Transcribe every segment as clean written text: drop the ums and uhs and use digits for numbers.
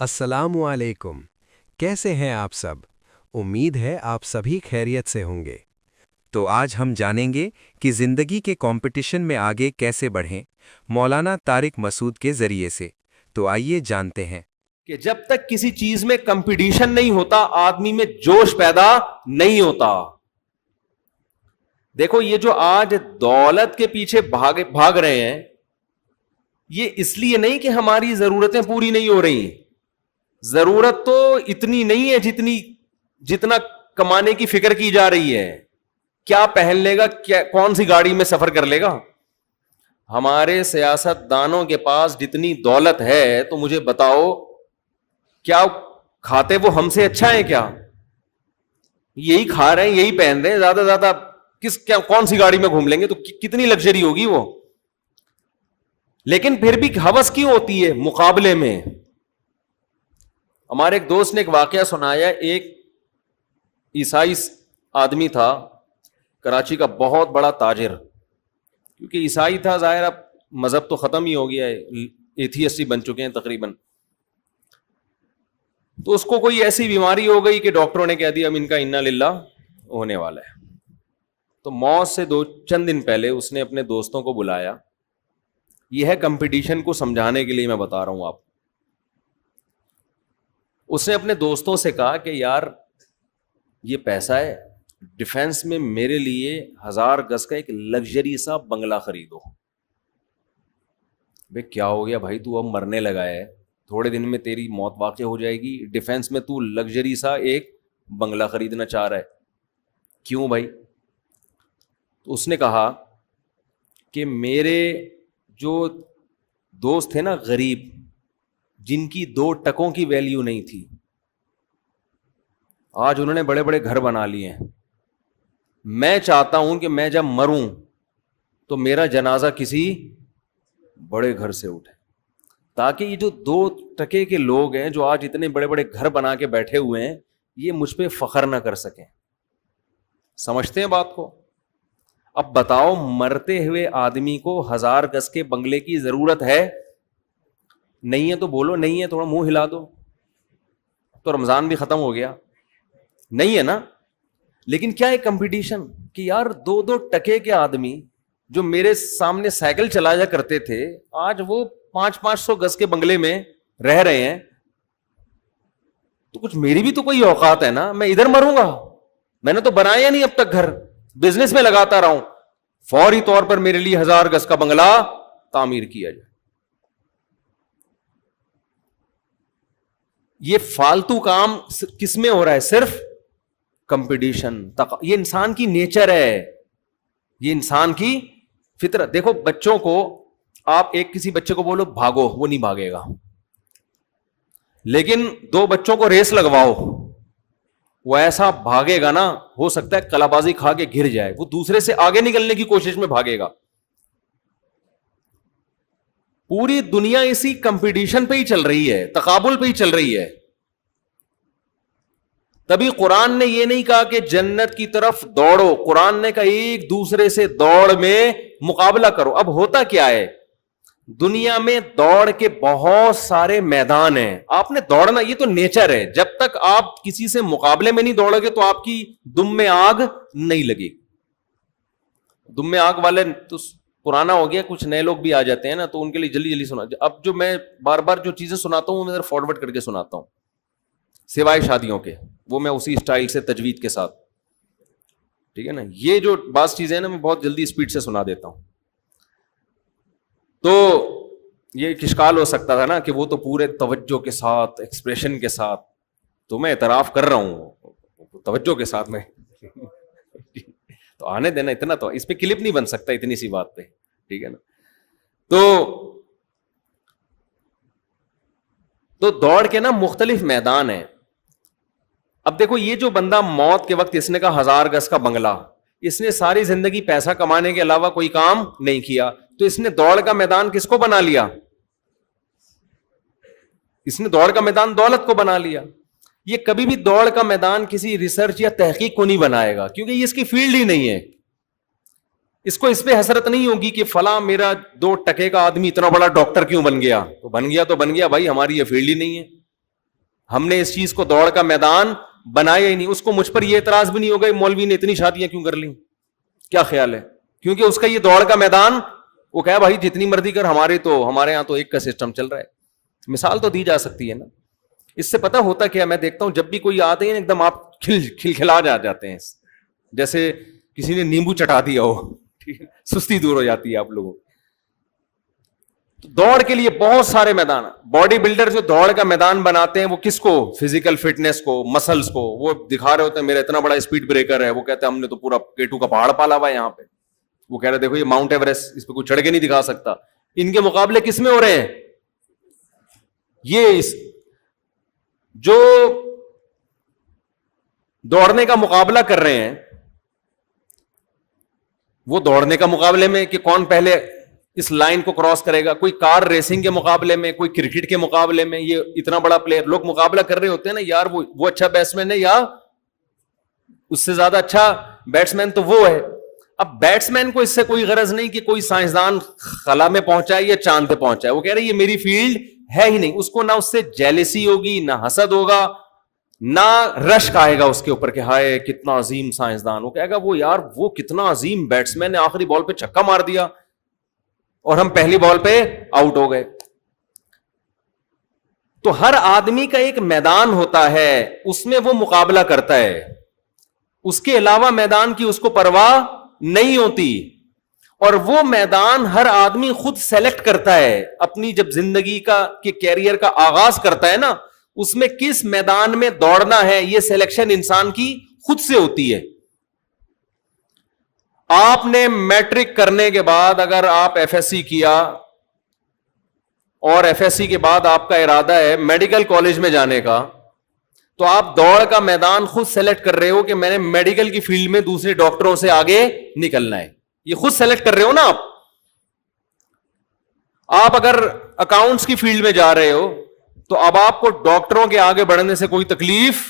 السلام علیکم، کیسے ہیں آپ سب؟ امید ہے آپ سبھی خیریت سے ہوں گے۔ تو آج ہم جانیں گے کہ زندگی کے کمپٹیشن میں آگے کیسے بڑھیں، مولانا طارق مسعود کے ذریعے سے۔ تو آئیے جانتے ہیں۔ کہ جب تک کسی چیز میں کمپٹیشن نہیں ہوتا آدمی میں جوش پیدا نہیں ہوتا۔ دیکھو یہ جو آج دولت کے پیچھے بھاگ رہے ہیں، یہ اس لیے نہیں کہ ہماری ضرورتیں پوری نہیں ہو رہی، ضرورت تو اتنی نہیں ہے جتنا کمانے کی فکر کی جا رہی ہے۔ کیا پہن لے گا، کون سی گاڑی میں سفر کر لے گا؟ ہمارے سیاست دانوں کے پاس جتنی دولت ہے تو مجھے بتاؤ کیا کھاتے وہ ہم سے اچھا ہے؟ کیا یہی کھا رہے ہیں، یہی پہن رہے ہیں، زیادہ زیادہ کون سی گاڑی میں گھوم لیں گے تو کتنی لگژری ہوگی وہ؟ لیکن پھر بھی ہوس کیوں ہوتی ہے مقابلے میں؟ ہمارے ایک دوست نے ایک واقعہ سنایا، ایک عیسائی آدمی تھا کراچی کا، بہت بڑا تاجر، کیونکہ عیسائی تھا، ظاہر اب مذہب تو ختم ہی ہو گیا ہے، ایتھیسٹ ہی بن چکے ہیں تقریباً۔ تو اس کو کوئی ایسی بیماری ہو گئی کہ ڈاکٹروں نے کہہ دیا اب ان کا انا للہ ہونے والا ہے۔ تو موت سے چند دن پہلے اس نے اپنے دوستوں کو بلایا۔ یہ ہے کمپٹیشن کو سمجھانے کے لیے میں بتا رہا ہوں آپ۔ اس نے اپنے دوستوں سے کہا کہ یار یہ پیسہ ہے، ڈیفینس میں میرے لیے 1000 گز کا ایک لگژری سا بنگلہ خریدو۔ بھئی کیا ہو گیا بھائی، تو اب مرنے لگا ہے، تھوڑے دن میں تیری موت واقع ہو جائے گی، ڈیفینس میں تو لگژری سا ایک بنگلہ خریدنا چاہ رہا ہے، کیوں بھائی؟ تو اس نے کہا کہ میرے جو دوست تھے نا غریب، جن کی 2 ٹکوں کی ویلیو نہیں تھی، آج انہوں نے بڑے بڑے گھر بنا لیے ہیں۔ میں چاہتا ہوں کہ میں جب مروں تو میرا جنازہ کسی بڑے گھر سے اٹھے، تاکہ یہ جو 2 ٹکے کے لوگ ہیں جو آج اتنے بڑے بڑے گھر بنا کے بیٹھے ہوئے ہیں، یہ مجھ پہ فخر نہ کر سکیں۔ سمجھتے ہیں بات کو؟ اب بتاؤ مرتے ہوئے آدمی کو 1000 گز کے بنگلے کی ضرورت ہے؟ نہیں ہے تو بولو نہیں ہے، تھوڑا منہ ہلا دو، تو رمضان بھی ختم ہو گیا، نہیں ہے نا؟ لیکن کیا ہے کمپٹیشن کہ یار 2 ٹکے کے آدمی جو میرے سامنے سائیکل چلایا کرتے تھے، آج وہ 500 گز کے بنگلے میں رہ رہے ہیں، تو کچھ میری بھی تو کوئی اوقات ہے نا، میں ادھر مروں گا؟ میں نے تو بنایا نہیں اب تک گھر، بزنس میں لگاتا رہا ہوں، فوری طور پر میرے لیے 1000 گز کا بنگلہ تعمیر کیا جائے۔ یہ فالتو کام کس میں ہو رہا ہے؟ صرف کمپٹیشن۔ یہ انسان کی نیچر ہے، یہ انسان کی فطرت۔ دیکھو بچوں کو آپ کسی بچے کو بولو بھاگو، وہ نہیں بھاگے گا، لیکن 2 بچوں کو ریس لگواؤ، وہ ایسا بھاگے گا نا، ہو سکتا ہے کلا بازی کھا کے گر جائے، وہ دوسرے سے آگے نکلنے کی کوشش میں بھاگے گا۔ پوری دنیا اسی کمپٹیشن پہ ہی چل رہی ہے، تقابل پہ ہی چل رہی ہے۔ تبھی قرآن نے یہ نہیں کہا کہ جنت کی طرف دوڑو، قرآن نے کہا ایک دوسرے سے دوڑ میں مقابلہ کرو۔ اب ہوتا کیا ہے، دنیا میں دوڑ کے بہت سارے میدان ہیں، آپ نے دوڑنا، یہ تو نیچر ہے، جب تک آپ کسی سے مقابلے میں نہیں دوڑو گے تو آپ کی دم میں آگ نہیں لگے گی۔ دم میں آگ والے تو پرانا ہو گیا، کچھ نئے لوگ بھی آ جاتے ہیں نا، تو ان کے لیے جلدی جلدی سنا۔ اب جو میں بار بار جو چیزیں سناتا ہوں میں فارورڈ کر کے سناتا ہوں، سوائے شادیوں کے، وہ میں اسی اسٹائل سے تجوید کے ساتھ، ٹھیک ہے نا؟ یہ جو بعض چیزیں ہیں نا میں بہت جلدی اسپیڈ سے سنا دیتا ہوں۔ تو یہ ایک اشکال ہو سکتا تھا نا کہ وہ تو پورے توجہ کے ساتھ، ایکسپریشن کے ساتھ، تو میں اعتراف کر رہا ہوں توجہ کے ساتھ میں تو آنے دینا، اتنا تو اس پہ کلپ نہیں بن سکتا اتنی سی بات پہ، ٹھیک ہے نا؟ تو دوڑ کے نا مختلف میدان ہیں۔ اب دیکھو یہ جو بندہ موت کے وقت، اس نے کہا 1000 گز کا بنگلہ، اس نے ساری زندگی پیسہ کمانے کے علاوہ کوئی کام نہیں کیا، تو اس نے دوڑ کا میدان کس کو بنا لیا؟ اس نے دوڑ کا میدان دولت کو بنا لیا۔ یہ کبھی بھی دوڑ کا میدان کسی ریسرچ یا تحقیق کو نہیں بنائے گا، کیونکہ یہ اس کی فیلڈ ہی نہیں ہے۔ اس کو اس پہ حسرت نہیں ہوگی کہ فلاں میرا 2 ٹکے کا آدمی اتنا بڑا ڈاکٹر کیوں بن گیا، تو بن گیا بھائی، ہماری یہ فیلڈ ہی نہیں ہے۔ ہم نے اس چیز کو دوڑ کا میدان بنایا ہی نہیں. اس کو مجھ پر یہ اعتراض بھی نہیں ہوگا مولوی نے اتنی شادیاں کیوں کر لیں, کیا خیال ہے, کیونکہ اس کا یہ دوڑ کا میدان, وہ کہا بھائی جتنی مرضی کر, ہمارے یہاں تو ایک کا سسٹم چل رہا ہے. مثال تو دی جا سکتی ہے نا. اس سے پتہ ہوتا کیا, میں دیکھتا ہوں جب بھی کوئی آتے ہیں ایک دم آپ کھلکھلا جاتے ہیں, جیسے کسی نے نیمبو چٹا دیا ہو, سستی دور ہو جاتی ہے آپ لوگوں. دوڑ کے لیے بہت سارے میدان. باڈی بلڈر جو دوڑ کا میدان بناتے ہیں وہ کس کو, فزیکل فٹنس کو, مسلز کو, وہ دکھا رہے ہوتے ہیں میرا اتنا بڑا اسپیڈ بریکر ہے, وہ کہتے ہیں ہم نے تو پورا K2 کا پہاڑ پالا ہوا ہے یہاں پہ. وہ کہہ رہے دیکھو یہ ماؤنٹ ایوریسٹ, اس پہ کوئی چڑھ کے نہیں دکھا سکتا. ان کے مقابلے کس میں ہو رہے ہیں, یہ جو دوڑنے کا مقابلہ کر رہے ہیں, وہ دوڑنے کا مقابلے میں کہ کون پہلے اس لائن کو کراس کرے گا, کوئی کار ریسنگ کے مقابلے میں, کوئی کرکٹ کے مقابلے میں, یہ اتنا بڑا پلیئر لوگ مقابلہ کر رہے ہوتے ہیں نا, یار وہ اچھا بیٹسمین ہے یا اس سے زیادہ اچھا بیٹسمین تو وہ ہے. اب بیٹسمین کو اس سے کوئی غرض نہیں کہ کوئی سائنسدان خلا میں پہنچا ہے یا چاند پہ پہنچا ہے, وہ کہہ رہے یہ میری فیلڈ ہے ہی نہیں. اس کو نہ اس سے جیلسی ہوگی, نہ حسد ہوگا, نہ رشک آئے گا اس کے اوپر کہ ہائے کتنا عظیم سائنسدان. وہ کہے گا وہ یار وہ کتنا عظیم بیٹسمین نے آخری بال پہ چھکا مار دیا اور ہم پہلی بال پہ آؤٹ ہو گئے. تو ہر آدمی کا ایک میدان ہوتا ہے, اس میں وہ مقابلہ کرتا ہے, اس کے علاوہ میدان کی اس کو پرواہ نہیں ہوتی. اور وہ میدان ہر آدمی خود سیلیکٹ کرتا ہے اپنی, جب زندگی کا کہ کیریئر کا آغاز کرتا ہے نا, اس میں کس میدان میں دوڑنا ہے, یہ سلیکشن انسان کی خود سے ہوتی ہے. آپ نے میٹرک کرنے کے بعد اگر آپ ایف ایس سی کیا اور ایف ایس سی کے بعد آپ کا ارادہ ہے میڈیکل کالج میں جانے کا, تو آپ دوڑ کا میدان خود سیلیکٹ کر رہے ہو کہ میں نے میڈیکل کی فیلڈ میں دوسرے ڈاکٹروں سے آگے نکلنا ہے. یہ خود سیلیکٹ کر رہے ہو نا آپ. آپ اگر اکاؤنٹس کی فیلڈ میں جا رہے ہو تو اب آپ کو ڈاکٹروں کے آگے بڑھنے سے کوئی تکلیف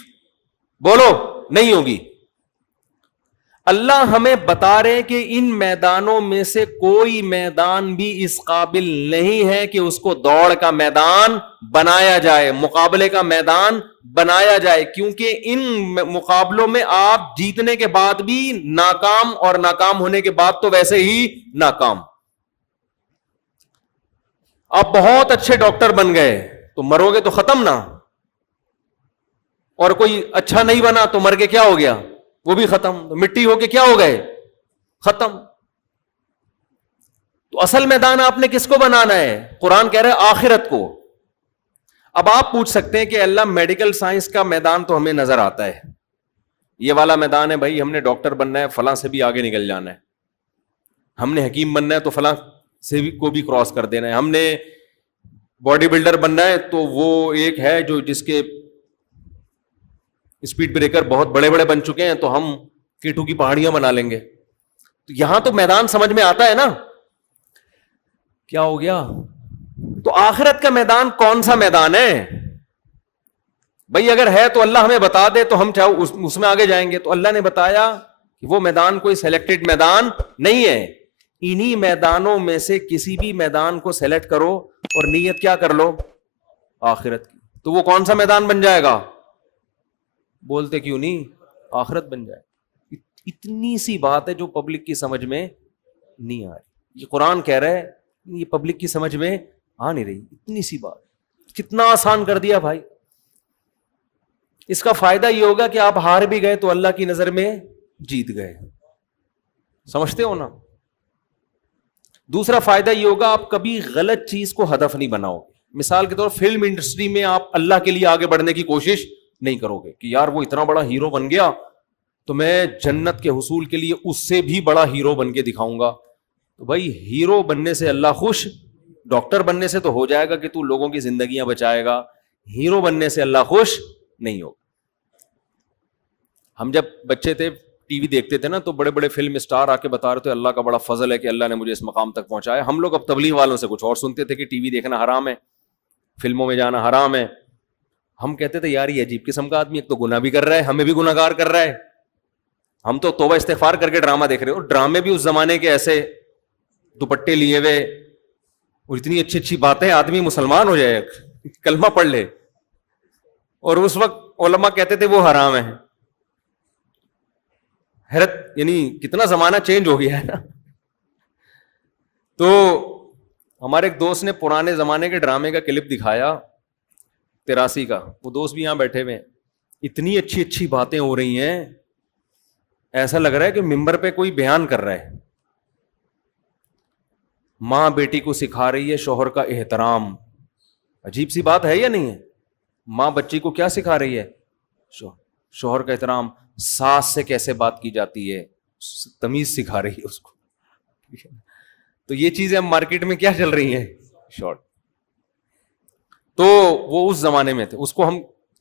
بولو نہیں ہوگی. اللہ ہمیں بتا رہے کہ ان میدانوں میں سے کوئی میدان بھی اس قابل نہیں ہے کہ اس کو دوڑ کا میدان بنایا جائے, مقابلے کا میدان بنایا جائے, کیونکہ ان مقابلوں میں آپ جیتنے کے بعد بھی ناکام اور ناکام ہونے کے بعد تو ویسے ہی ناکام. آپ بہت اچھے ڈاکٹر بن گئے تو مرو گے تو ختم نا, اور کوئی اچھا نہیں بنا تو مر کے کیا ہو گیا, وہ بھی ختم. مٹی ہو کے کیا ہو گئے, ختم. تو اصل میدان آپ نے کس کو بنانا ہے, قرآن کہہ رہا ہے آخرت کو. اب آپ پوچھ سکتے ہیں کہ اللہ میڈیکل سائنس کا میدان تو ہمیں نظر آتا ہے, یہ والا میدان ہے بھائی, ہم نے ڈاکٹر بننا ہے فلاں سے بھی آگے نکل جانا ہے, ہم نے حکیم بننا ہے تو فلاں سے بھی کو بھی کراس کر دینا ہے, ہم نے باڈی بلڈر بننا ہے تو وہ ایک ہے جو جس کے اسپیڈ بریکر بہت بڑے بڑے بن چکے ہیں تو ہم K2 کی پہاڑیاں بنا لیں گے. تو یہاں تو میدان سمجھ میں آتا ہے نا. کیا ہو گیا, تو آخرت کا میدان کون سا میدان ہے بھائی, اگر ہے تو اللہ ہمیں بتا دے تو ہم چاہو اس میں آگے جائیں گے. تو اللہ نے بتایا کہ وہ میدان کوئی سلیکٹڈ میدان نہیں ہے, انہی میدانوں میں سے کسی بھی میدان کو سلیکٹ کرو اور نیت کیا کر لو, آخرت کی. تو وہ کون سا میدان بن جائے گا, بولتے کیوں نہیں, آخرت بن جائے. اتنی سی بات ہے جو پبلک کی سمجھ میں نہیں آ رہی. یہ قرآن کہہ رہا ہے, یہ پبلک کی سمجھ میں آ نہیں رہی. اتنی سی بات کتنا آسان کر دیا بھائی. اس کا فائدہ یہ ہوگا کہ آپ ہار بھی گئے تو اللہ کی نظر میں جیت گئے, سمجھتے ہو نا. دوسرا فائدہ یہ ہوگا آپ کبھی غلط چیز کو ہدف نہیں بناؤ گے. مثال کے طور فلم انڈسٹری میں آپ اللہ کے لیے آگے بڑھنے کی کوشش نہیں کرو گے کہ یار وہ اتنا بڑا ہیرو بن گیا تو میں جنت کے حصول کے لیے اس سے بھی بڑا ہیرو بن کے دکھاؤں گا. تو بھائی ہیرو بننے سے اللہ خوش, ڈاکٹر بننے سے تو ہو جائے گا کہ تو لوگوں کی زندگیاں بچائے گا, ہیرو بننے سے اللہ خوش نہیں ہوگا. ہم جب بچے تھے ٹی وی دیکھتے تھے نا تو بڑے بڑے فلم اسٹار آ کے بتا رہے تھے اللہ کا بڑا فضل ہے کہ اللہ نے مجھے اس مقام تک پہنچایا. ہم لوگ اب تبلیغ والوں سے کچھ اور سنتے تھے کہ ٹی وی دیکھنا حرام ہے, فلموں میں جانا حرام ہے. ہم کہتے تھے یار یہ عجیب قسم کا آدمی, ایک تو گناہ بھی کر رہا ہے, ہمیں بھی گناہ گار کر رہا ہے. ہم تو توبہ استغفار کر کے ڈرامہ دیکھ رہے ہو. ڈرامے بھی اس زمانے کے ایسے دوپٹے لیے ہوئے اور اتنی اچھی اچھی باتیں, آدمی مسلمان ہو جائے, کلمہ پڑھ لے. اور اس وقت علماء کہتے تھے وہ حرام ہے. حیرت, یعنی کتنا زمانہ چینج ہو گیا ہے نا. تو ہمارے ایک دوست نے پرانے زمانے کے ڈرامے کا کلپ دکھایا 83 کا, وہ دوست بھی یہاں بیٹھے ہوئے ہیں. اتنی اچھی اچھی باتیں ہو رہی ہیں, ایسا لگ رہا ہے کہ ممبر پہ کوئی بیان کر رہا ہے. ماں بیٹی کو سکھا رہی ہے شوہر کا احترام. عجیب سی بات ہے یا نہیں ہے؟ ماں بچی کو کیا سکھا رہی ہے؟ شوہر کا احترام. ساس سے کیسے بات کی جاتی ہے, تمیز سکھا رہی ہے اس کو. تو یہ چیزیں اب مارکیٹ میں کیا چل رہی ہیں؟ شارٹ. تو وہ اس زمانے میں تھے, اس کو ہم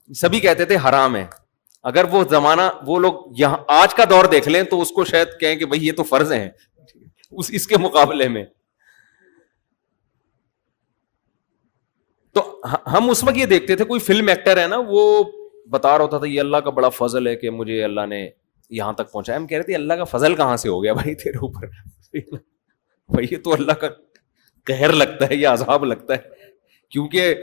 سبھی کہتے تھے حرام ہے. اگر وہ زمانہ وہ لوگ یہاں آج کا دور دیکھ لیں تو اس کو شاید کہیں کہ بھئی یہ تو فرض ہیں اس کے مقابلے میں. تو ہم اس وقت یہ دیکھتے تھے, کوئی فلم ایکٹر ہے نا, وہ بتا رہا ہوتا تھا یہ اللہ کا بڑا فضل ہے کہ مجھے اللہ نے یہاں تک پہنچایا. ہم کہہ رہے تھے اللہ کا فضل کہاں سے ہو گیا بھائی تیرے اوپر؟ بھائی یہ تو اللہ کا قہر لگتا ہے, یہ عذاب لگتا ہے. کیونکہ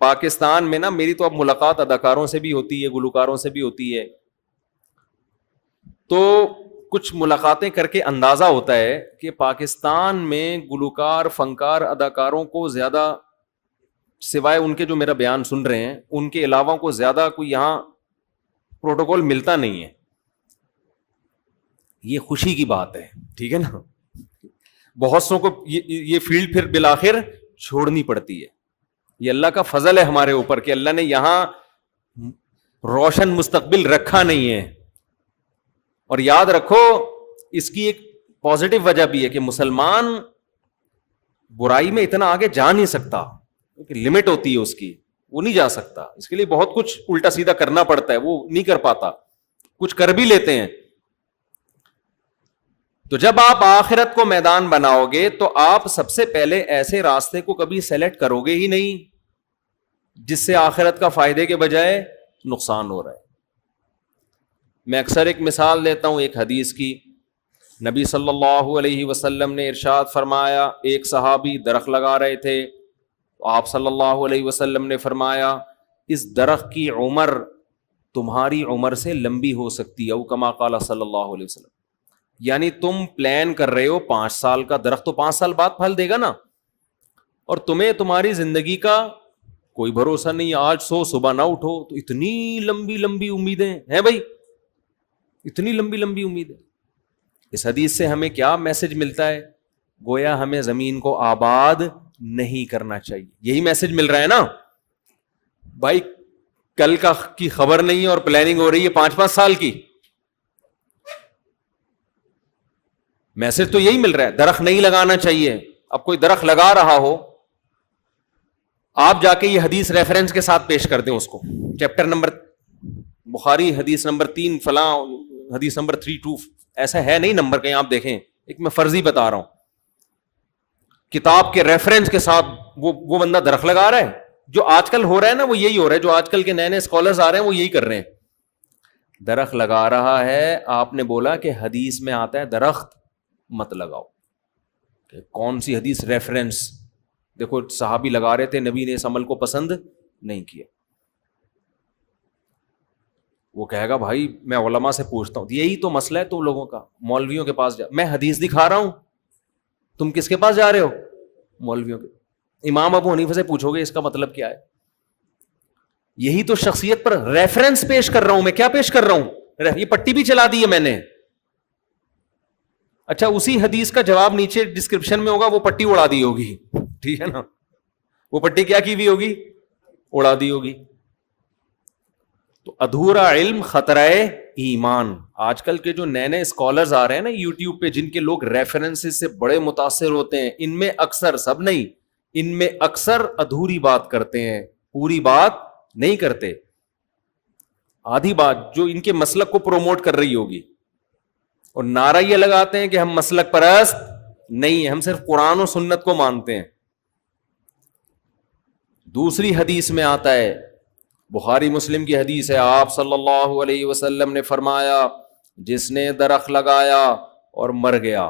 پاکستان میں نا, میری تو اب ملاقات اداکاروں سے بھی ہوتی ہے, گلوکاروں سے بھی ہوتی ہے, تو کچھ ملاقاتیں کر کے اندازہ ہوتا ہے کہ پاکستان میں گلوکار, فنکار, اداکاروں کو زیادہ, سوائے ان کے جو میرا بیان سن رہے ہیں, ان کے علاوہ کو زیادہ کوئی یہاں پروٹوکول ملتا نہیں ہے. یہ خوشی کی بات ہے, ٹھیک ہے نا. بہت سو کو یہ فیلڈ پھر بالآخر چھوڑنی پڑتی ہے. یہ اللہ کا فضل ہے ہمارے اوپر کہ اللہ نے یہاں روشن مستقبل رکھا نہیں ہے. اور یاد رکھو اس کی ایک پازیٹو وجہ بھی ہے کہ مسلمان برائی میں اتنا آگے جا نہیں سکتا, لمٹ ہوتی ہے اس کی, وہ نہیں جا سکتا. اس کے لیے بہت کچھ الٹا سیدھا کرنا پڑتا ہے, وہ نہیں کر پاتا. کچھ کر بھی لیتے ہیں. تو جب آپ آخرت کو میدان بناؤ گے تو آپ سب سے پہلے ایسے راستے کو کبھی سیلیکٹ کرو گے ہی نہیں جس سے آخرت کا فائدے کے بجائے نقصان ہو رہا ہے. میں اکثر ایک مثال دیتا ہوں ایک حدیث کی. نبی صلی اللہ علیہ وسلم نے ارشاد فرمایا, ایک صحابی درخت لگا رہے تھے, آپ صلی اللہ علیہ وسلم نے فرمایا اس درخت کی عمر تمہاری عمر سے لمبی ہو سکتی ہے, او کما قال صلی اللہ علیہ وسلم. یعنی تم پلان کر رہے ہو 5 سال کا, درخت تو 5 سال بعد پھل دے گا نا, اور تمہیں تمہاری زندگی کا کوئی بھروسہ نہیں. آج سو صبح نہ اٹھو, تو اتنی لمبی لمبی امیدیں ہیں بھائی, اتنی لمبی لمبی امیدیں. اس حدیث سے ہمیں کیا میسج ملتا ہے؟ گویا ہمیں زمین کو آباد نہیں کرنا چاہیے. یہی میسج مل رہا ہے نا بھائی. کل کا کی خبر نہیں ہے اور پلاننگ ہو رہی ہے 5-5 سال کی. میسج تو یہی مل رہا ہے. درخت نہیں لگانا چاہیے. اب کوئی درخت لگا رہا ہو, آپ جا کے یہ حدیث ریفرنس کے ساتھ پیش کر دیں اس کو, چیپٹر نمبر بخاری حدیث نمبر 3 فلاں, حدیث نمبر 32, ایسا ہے نہیں نمبر کہیں آپ دیکھیں, ایک میں فرضی بتا رہا ہوں. کتاب کے ریفرنس کے ساتھ وہ بندہ درخت لگا رہا ہے. جو آج کل ہو رہا ہے نا وہ یہی ہو رہا ہے, جو آج کل کے نئے نئے اسکالرز آ رہے ہیں وہ یہی کر رہے ہیں. درخت لگا رہا ہے, آپ نے بولا کہ حدیث میں آتا ہے درخت مت لگاؤ. کہ کون سی حدیث ریفرنس؟ دیکھو صحابی لگا رہے تھے, نبی نے اس عمل کو پسند نہیں کیا. وہ کہے گا بھائی میں علماء سے پوچھتا ہوں. یہی تو مسئلہ ہے تم لوگوں کا, مولویوں کے پاس میں حدیث دکھا رہا ہوں, تم کس کے پاس جا رہے ہو؟ مولویوں کے. امام ابو حنیفہ سے پوچھو گے اس کا مطلب کیا ہے. یہی تو شخصیت پر ریفرنس پیش کر رہا ہوں میں. کیا پیش کر رہا ہوں؟ یہ پٹی بھی چلا دی ہے میں نے. اچھا اسی حدیث کا جواب نیچے ڈسکرپشن میں ہوگا, وہ پٹی اڑا دی ہوگی, ٹھیک ہے نا. وہ پٹی کیا کی ہوئی ہوگی؟ اڑا دی ہوگی. تو ادھورا علم خطرہ ایمان. آج کل کے جو نئے نئے اسکالرز آ رہے ہیں نا یوٹیوب پہ, جن کے لوگ ریفرنسز سے بڑے متاثر ہوتے ہیں, ان میں اکثر, سب نہیں, ان میں اکثر ادھوری بات کرتے ہیں, پوری بات نہیں کرتے. آدھی بات جو ان کے مسلک کو پروموٹ کر رہی ہوگی, اور نعرہ یہ لگاتے ہیں کہ ہم مسلک پرست نہیں ہیں, ہم صرف قرآن و سنت کو مانتے ہیں. دوسری حدیث میں آتا ہے, بخاری مسلم کی حدیث ہے, آپ صلی اللہ علیہ وسلم نے فرمایا جس نے درخت لگایا اور مر گیا.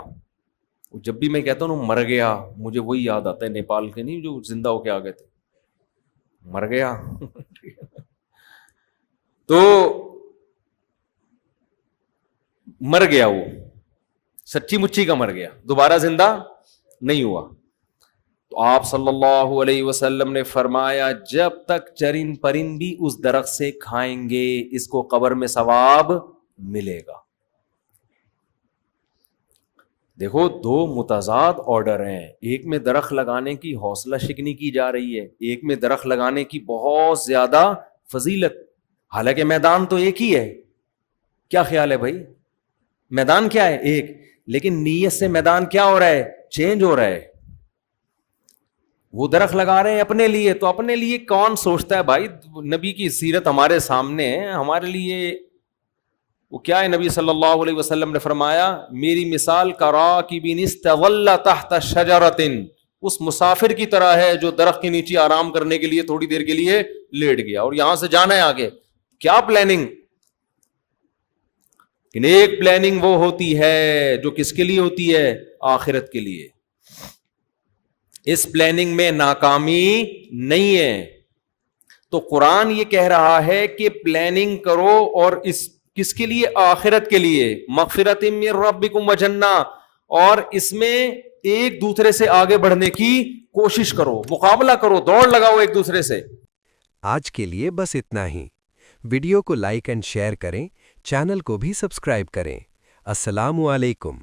جب بھی میں کہتا ہوں مر گیا, مجھے وہی یاد آتا ہے نیپال کے, نہیں جو زندہ ہو کے آ گئے تھے, مر گیا. تو مر گیا وہ, سچی مچی کا مر گیا, دوبارہ زندہ نہیں ہوا. تو آپ صلی اللہ علیہ وسلم نے فرمایا جب تک چرند پرند بھی اس درخت سے کھائیں گے اس کو قبر میں ثواب ملے گا. دیکھو دو متضاد آرڈر ہیں, ایک میں درخت لگانے کی حوصلہ شکنی کی جا رہی ہے, ایک میں درخت لگانے کی بہت زیادہ فضیلت, حالانکہ میدان تو ایک ہی ہے. کیا خیال ہے بھائی, میدان کیا ہے ایک, لیکن نیت سے میدان کیا ہو رہا ہے, چینج ہو رہا ہے. وہ درخت لگا رہے ہیں اپنے لیے, تو اپنے لیے کون سوچتا ہے بھائی, نبی کی سیرت ہمارے سامنے ہے, ہمارے لیے وہ کیا ہے. نبی صلی اللہ علیہ وسلم نے فرمایا میری مثال کراکب استظل تحت شجرۃ, اس مسافر کی طرح ہے جو درخت کے نیچے آرام کرنے کے لیے تھوڑی دیر کے لیے لیٹ گیا اور یہاں سے جانا ہے آگے. کیا پلاننگ, ایک پلاننگ وہ ہوتی ہے جو کس کے لیے ہوتی ہے, آخرت کے لیے. اس پلاننگ میں ناکامی نہیں ہے. تو قرآن یہ کہہ رہا ہے کہ پلاننگ کرو, اور اس کس کے لیے, آخرت کے لیے. مغفرۃ من ربکم وجنہ, اور اس میں ایک دوسرے سے آگے بڑھنے کی کوشش کرو, مقابلہ کرو, دوڑ لگاؤ ایک دوسرے سے. آج کے لیے بس اتنا ہی. ویڈیو کو لائک اینڈ شیئر کریں, چینل کو بھی سبسکرائب کریں. السلام علیکم.